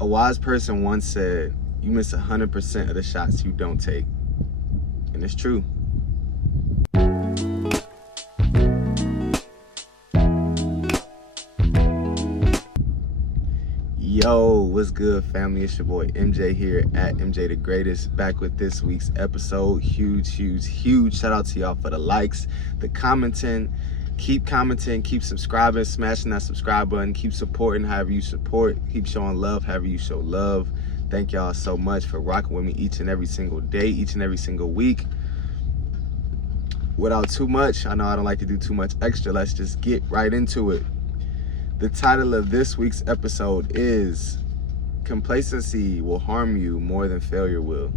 A wise person once said, you miss 100% of the shots you don't take. And it's true. Yo, what's good, family? It's your boy MJ here at MJ the Greatest, back with this week's episode. Huge shout out to y'all for the likes, the commenting. Keep commenting, keep subscribing, smashing that subscribe button, keep supporting however you support, keep showing love however you show love. Thank y'all so much for rocking with me each and every single day, each and every single week. Without too much, I know I don't like to do too much extra, let's just get right into it. The title of this week's episode is Complacency Will Harm You More Than Failure Will.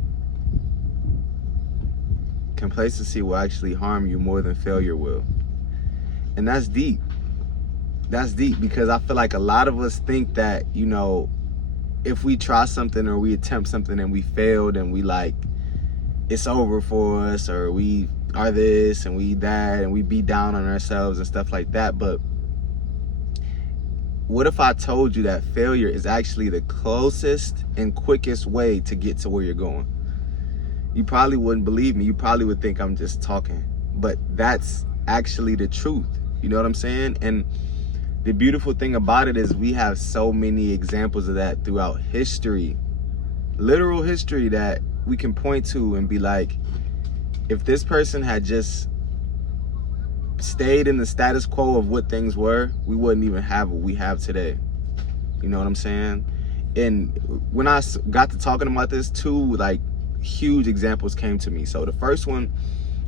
Complacency will actually harm you more than failure will. And that's deep. That's deep because I feel like a lot of us think that, you know, if we try something or we attempt something and we failed and we like, it's over for us, or we are this and we that and we be down on ourselves and stuff like that. But what if I told you that failure is actually the closest and quickest way to get to where you're going? You probably wouldn't believe me. You probably would think I'm just talking, but that's actually the truth. You know what I'm saying? And the beautiful thing about it is we have so many examples of that throughout history, literal history, that we can point to and be like, if this person had just stayed in the status quo of what things were, we wouldn't even have what we have today. You know what I'm saying? And when I got to talking about this, two like huge examples came to me. So the first one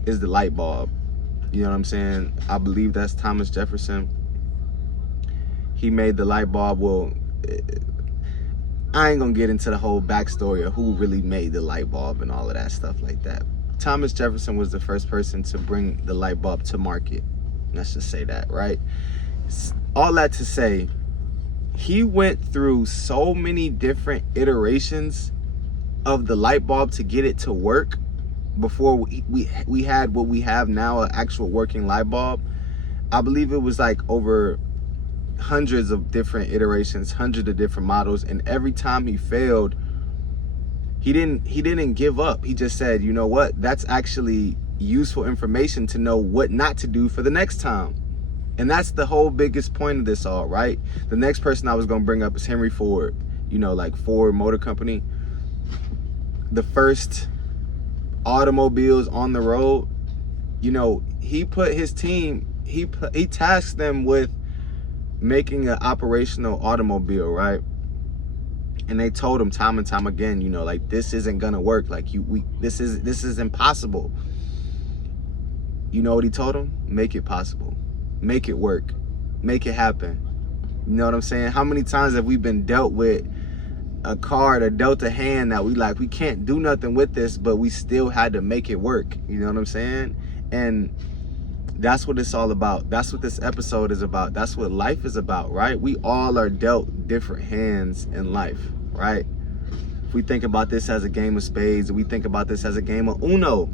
is the light bulb. You know what I'm saying? I believe that's Thomas Jefferson. He made the light bulb. Well, I ain't gonna get into the whole backstory of who really made the light bulb and all of that stuff like that. Thomas Jefferson was the first person to bring the light bulb to market. Let's just say that, right? All that to say, he went through so many different iterations of the light bulb to get it to work before we had what we have now, an actual working light bulb. I believe it was like over hundreds of different iterations, hundreds of different models, and every time he failed, he didn't give up. He just said, you know what, that's actually useful information to know what not to do for the next time. And that's the whole biggest point of this all, right? The next person I was gonna bring up is Henry Ford. You know, like Ford Motor Company, the first automobiles on the road. You know, he put his team, he tasked them with making an operational automobile, right? And they told him time and time again, you know, like, this isn't gonna work. Like, this is impossible. You know what he told him? Make it possible, make it work, make it happen. You know what I'm saying? How many times have we been dealt with a card or dealt a hand that we can't do nothing with this, but we still had to make it work? You know what I'm saying? And that's what it's all about. That's what this episode is about. That's what life is about, right? We all are dealt different hands in life, right? If we think about this as a game of spades, we think about this as a game of Uno.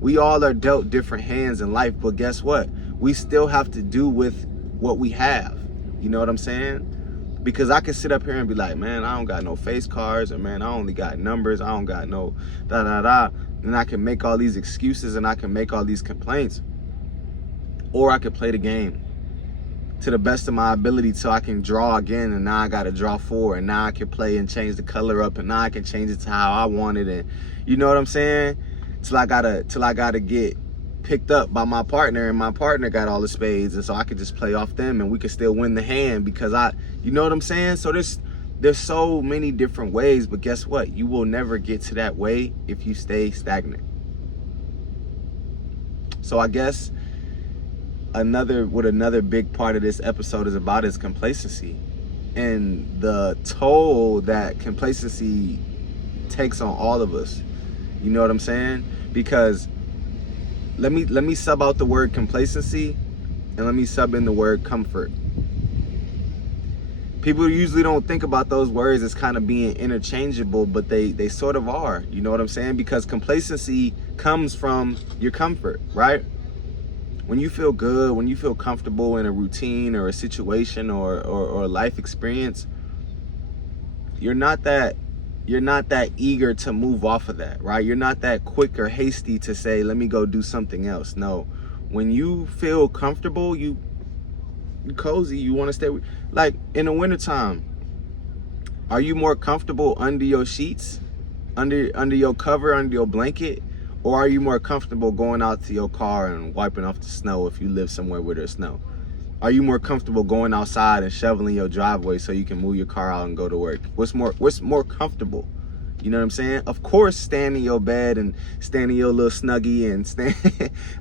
We all are dealt different hands in life, but guess what? We still have to do with what we have. You know what I'm saying? Because I can sit up here and be like, man, I don't got no face cards, or man, I only got numbers, I don't got no da-da-da. And I can make all these excuses and I can make all these complaints. Or I could play the game to the best of my ability so I can draw again, and now I gotta draw four, and now I can play and change the color up, and now I can change it to how I want it. And you know what I'm saying? Till I gotta get picked up by my partner, and my partner got all the spades, and so I could just play off them and we could still win the hand because you know what I'm saying? So there's so many different ways, but guess what? You will never get to that way if you stay stagnant. So I guess another big part of this episode is about is complacency and the toll that complacency takes on all of us. You know what I'm saying? Because let me sub out the word complacency and let me sub in the word comfort. People usually don't think about those words as kind of being interchangeable, but they sort of are. You know what I'm saying? Because complacency comes from your comfort, right? When you feel good, when you feel comfortable in a routine or a situation or a life experience, you're not that eager to move off of that, right? You're not that quick or hasty to say, let me go do something else. No, when you feel comfortable, you cozy, you want to stay. Like in the wintertime, are you more comfortable under your sheets, under your cover, under your blanket, or are you more comfortable going out to your car and wiping off the snow if you live somewhere where there's snow? Are you more comfortable going outside and shoveling your driveway so you can move your car out and go to work? What's more comfortable? You know what I'm saying? Of course, staying in your bed and staying in your little snuggie and staying,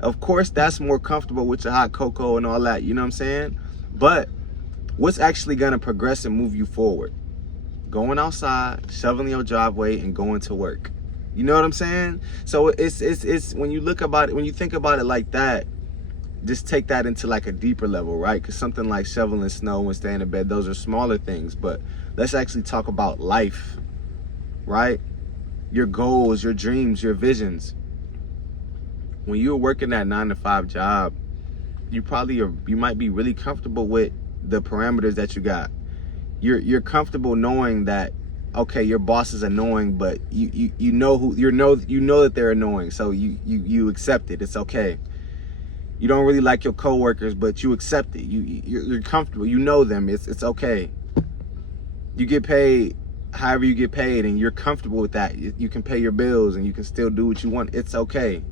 of course, that's more comfortable with your hot cocoa and all that. You know what I'm saying? But what's actually gonna progress and move you forward? Going outside, shoveling your driveway, and going to work. You know what I'm saying? So it's when you look about it, when you think about it like that, just take that into like a deeper level, right? Because something like shoveling snow and staying in bed, those are smaller things. But let's actually talk about life, right? Your goals, your dreams, your visions. When you're working that 9-to-5 job, you might be really comfortable with the parameters that you got. You're comfortable knowing that, okay, your boss is annoying, but you know that they're annoying, so you accept it. It's okay. You don't really like your coworkers, but you accept it. You're comfortable. You know them. It's okay. You get paid however you get paid, and you're comfortable with that. You can pay your bills, and you can still do what you want. It's okay.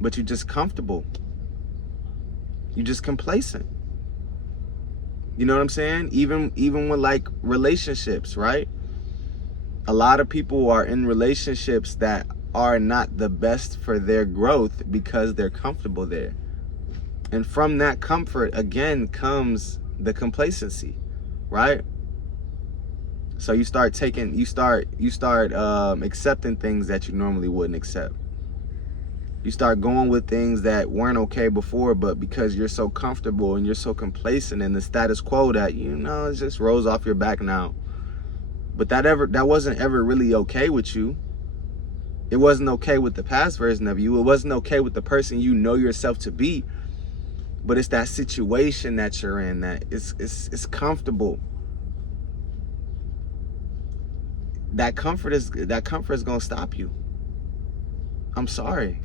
But you're just comfortable. You're just complacent. You know what I'm saying? Even with like relationships, right? A lot of people are in relationships that are not the best for their growth because they're comfortable there. And from that comfort, again, comes the complacency, right? So you start accepting things that you normally wouldn't accept. You start going with things that weren't okay before, but because you're so comfortable and you're so complacent in the status quo that, you know, it just rolls off your back now. But that wasn't ever really okay with you. It wasn't okay with the past version of you. It wasn't okay with the person you know yourself to be. But it's that situation that you're in that it's comfortable. That comfort is gonna stop you. I'm sorry.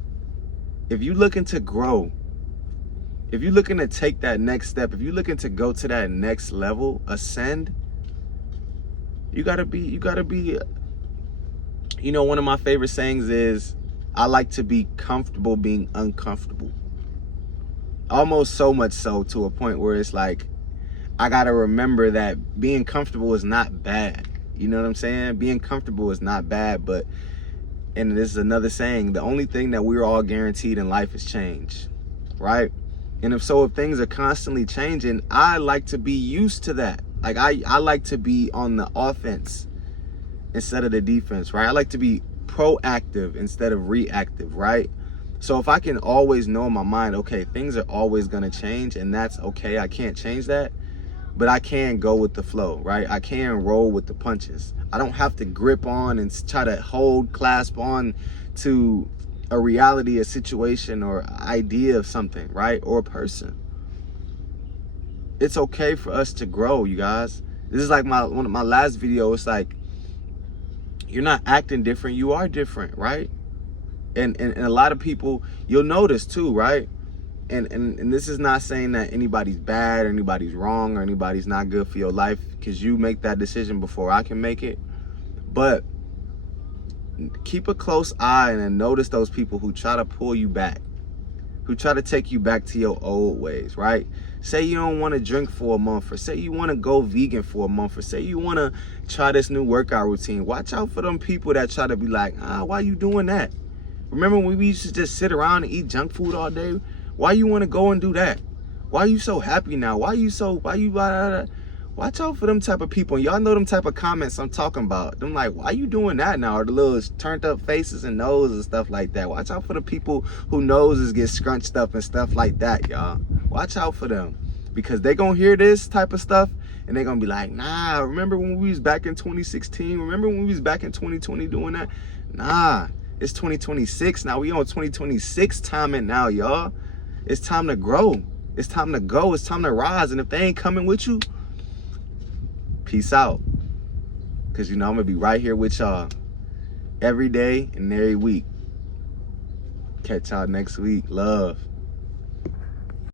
If you're looking to grow, if you're looking to take that next step, if you're looking to go to that next level, ascend, you gotta be, you know, one of my favorite sayings is, I like to be comfortable being uncomfortable. Almost so much so to a point where it's like, I gotta remember that being comfortable is not bad. You know what I'm saying? Being comfortable is not bad, but, and this is another saying, the only thing that we're all guaranteed in life is change, right? And if things are constantly changing, I like to be used to that. Like I like to be on the offense instead of the defense, right? I like to be proactive instead of reactive, right? So if I can always know in my mind, okay, things are always gonna change, and that's okay, I can't change that, but I can go with the flow, right? I can roll with the punches. I don't have to grip on and try to clasp on to a reality, a situation, or idea of something, right? Or a person. It's okay for us to grow, you guys. This is like one of my last video. It's like, you're not acting different, you are different, right? And a lot of people, you'll notice too, right? And this is not saying that anybody's bad or anybody's wrong or anybody's not good for your life, because you make that decision before I can make it. But keep a close eye and notice those people who try to pull you back, who try to take you back to your old ways, right? Say you don't want to drink for a month, or say you want to go vegan for a month, or say you want to try this new workout routine. Watch out for them people that try to be like, why you doing that? Remember when we used to just sit around and eat junk food all day? Why you want to go and do that? Why are you so happy now? Watch out for them type of people. And y'all know them type of comments I'm talking about. Them like, why you doing that now? Or the little turned up faces and noses and stuff like that. Watch out for the people who noses get scrunched up and stuff like that, y'all. Watch out for them. Because they gonna hear this type of stuff and they gonna be like, nah, remember when we was back in 2016? Remember when we was back in 2020 doing that? Nah, it's 2026 now. We on 2026 timing now, y'all. It's time to grow. It's time to go. It's time to rise. And if they ain't coming with you, peace out. Because, you know, I'm going to be right here with y'all every day and every week. Catch y'all next week. Love.